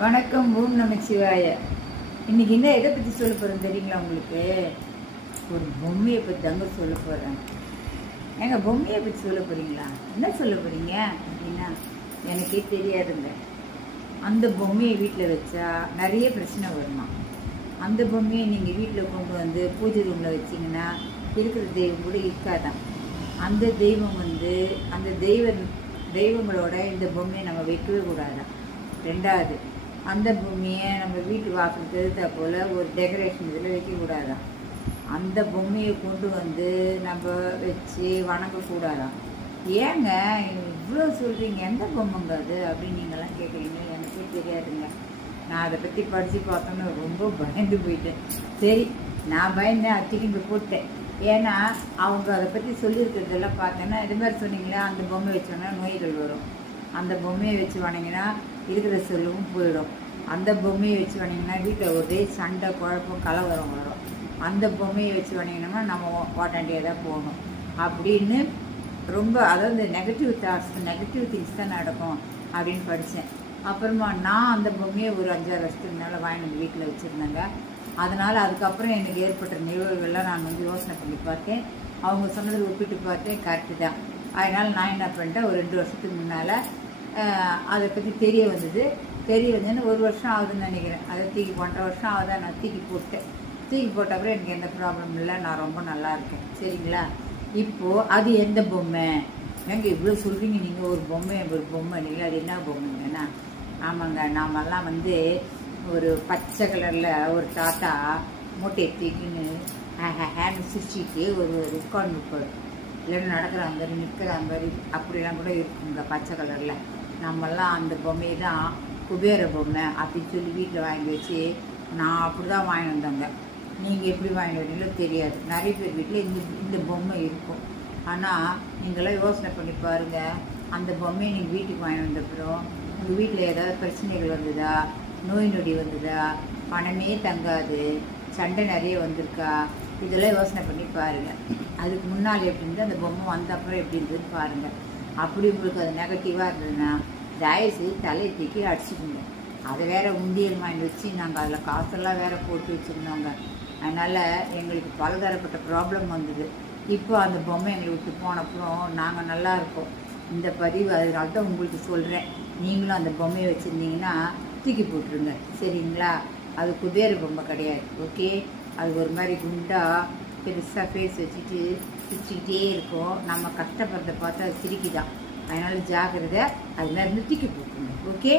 வணக்கம். ஓம் நமச்சிவாய. இன்னைக்கு என்ன எதை பற்றி சொல்ல போகிறேன் தெரியுங்களா உங்களுக்கு? ஒரு பொம்மையை பற்றி தாங்க சொல்ல போகிறேன். எங்கள் பொம்மையை பற்றி சொல்ல போகிறீங்களா? என்ன சொல்ல போகிறீங்க அப்படின்னா எனக்கே தெரியாதுங்க. அந்த பொம்மையை வீட்டில் வச்சா நிறைய பிரச்சனை வருமா. அந்த பொம்மையை நீங்கள் வீட்டில் கொண்டு வந்து பூஜை ரூமில் வச்சிங்கன்னா இருக்கிற தெய்வம் கூட இருக்காதான். அந்த தெய்வம் அந்த தெய்வங்களோட இந்த பொம்மையை நம்ம வைக்கவே கூடாதான். ரெண்டாவது, அந்த பொம்மையை நம்ம வீட்டு வாசல் தெரித்தா போல் ஒரு டெக்கரேஷன் இதில் வைக்கக்கூடாதான். அந்த பொம்மையை கொண்டு வந்து நம்ம வச்சு வணங்கக்கூடாதான். ஏங்க இவ்வளோ சொல்கிறீங்க? எந்த பொம்மைங்க அது அப்படின்னு நீங்கள்லாம் கேட்குறீங்க. எனக்கே தெரியாதுங்க. நான் அதை பற்றி படித்து பார்த்தோன்னு ரொம்ப பயந்து போயிட்டேன். சரி, நான் பயந்தேன், அத்திக்கிட்டு போட்டேன். ஏன்னா அவங்க அதை பற்றி சொல்லியிருக்கிறதெல்லாம் பார்த்தேன்னா இது மாதிரி சொன்னீங்களா, அந்த பொம்மை வச்சோன்னா நோய்கள் வரும், அந்த பொம்மையை வச்சு வணங்கினா இருக்கிற செல்வமும் போயிடும், அந்த பொம்மையை வச்சு வணங்கினா வீட்டில் ஒரே சண்டை குழப்பம் கலவரம் வரும், அந்த பொம்மையை வச்சு வணங்கினோம்னா நம்ம ஓட்டாண்டியாக தான் போகணும் அப்படின்னு ரொம்ப, அதாவது நெகட்டிவ் தாட்ஸ் நெகட்டிவ் திங்ஸ் தான் நடக்கும் அப்படின்னு படித்தேன். அப்புறமா நான் அந்த பொம்மையை ஒரு 5-6 வருஷத்துக்கு முன்னால் வாங்கிட்டு வீட்டில் வச்சுருந்தேங்க. அதனால் அதுக்கப்புறம் எனக்கு ஏற்பட்ட நிகழ்வுகள்லாம் நான் யோசனை பண்ணி பார்த்தேன். அவங்க சொன்னதை ஒப்பிட்டு பார்த்தேன், கரெக்டு தான். அதனால் நான் என்ன பண்ணிட்டேன், ஒரு 2 வருஷத்துக்கு முன்னால் அதை பற்றி தெரிய வந்ததுன்னு 1 வருஷம் ஆகுதுன்னு நினைக்கிறேன். அதை தூக்கி 1.5 வருஷம் ஆகுதான் நான் தூக்கி போட்டேன். தூக்கி போட்ட அப்புறம் எனக்கு எந்த ப்ராப்ளம் இல்லை, நான் ரொம்ப நல்லா இருக்கேன். சரிங்களா? இப்போது அது எந்த பொம்மை? ஏங்க இவ்வளோ சொல்கிறீங்க நீங்கள்? ஒரு பொம்மை நீங்கள், அது என்ன பொம்மைங்கன்னா? ஆமாங்க, நாமெல்லாம் ஒரு பச்சை கலரில் ஒரு தாத்தா மூட்டையை தூக்கின்னு ஹேண்ட் சிரிச்சிட்டு ஒரு உட்காந்துருப்பார், இல்லைன்னா நடக்கிற மாதிரி நிற்கிற மாதிரி அப்படிலாம் கூட இருக்குங்க பச்சை கலரில். நம்மெல்லாம் அந்த பொம்மையை தான் குபேர பொம்மை அப்படின்னு சொல்லி வீட்டில் வாங்கி வச்சு நான் அப்படி தான் வாங்கி வந்தேங்க. நீங்கள் எப்படி வாங்கி வரீங்களோ தெரியாது. நிறைய பேர் வீட்டில் இந்த பொம்மை இருக்கும். ஆனால் நீங்களாம் யோசனை பண்ணி பாருங்கள், அந்த பொம்மையை நீங்கள் வீட்டுக்கு வாங்கி வந்தப்புறம் உங்கள் வீட்டில் ஏதாவது பிரச்சனைகள் வந்ததா, நோய் நொடி வந்ததா, பணமே தங்காது, சண்டை நிறைய வந்திருக்கா, இதெல்லாம் யோசனை பண்ணி பாருங்கள். அதுக்கு முன்னால் எப்படி இருந்து அந்த பொம்மை வந்த அப்புறம் எப்படி இருந்ததுன்னு பாருங்கள். அப்படி உங்களுக்கு அது நெகட்டிவாக இருந்ததுன்னா தயவுசெய்து தலையை தூக்கி அடிச்சுக்கோங்க. அதை வேறு உண்டியல் வாங்கி வச்சு நாங்கள் அதில் காசெல்லாம் வேறு போட்டு வச்சுருந்தோங்க. அதனால் எங்களுக்கு பலதரப்பட்ட ப்ராப்ளம் வந்தது. இப்போ அந்த பொம்மை எங்களை விட்டு போனப்புறம் நாங்கள் நல்லா இருக்கோம். இந்த பதிவு அதனால தான் உங்களுக்கு சொல்கிறேன். நீங்களும் அந்த பொம்மையை வச்சுருந்தீங்கன்னா தூக்கி போட்டுருங்க. சரிங்களா? அது குபேர பொம்மை கிடையாது. ஓகே? அது ஒரு மாதிரி குண்டாக பெருசாக ஃபேஸ் வச்சுட்டு சிரிச்சுக்கிட்டே இருக்கும். நம்ம கஷ்டப்படுறத பார்த்தா அது சிரிக்குதான். அதனால் ஜாக்கிரதை, அது மாதிரி தூக்கி போட்டுருங்க. ஓகே?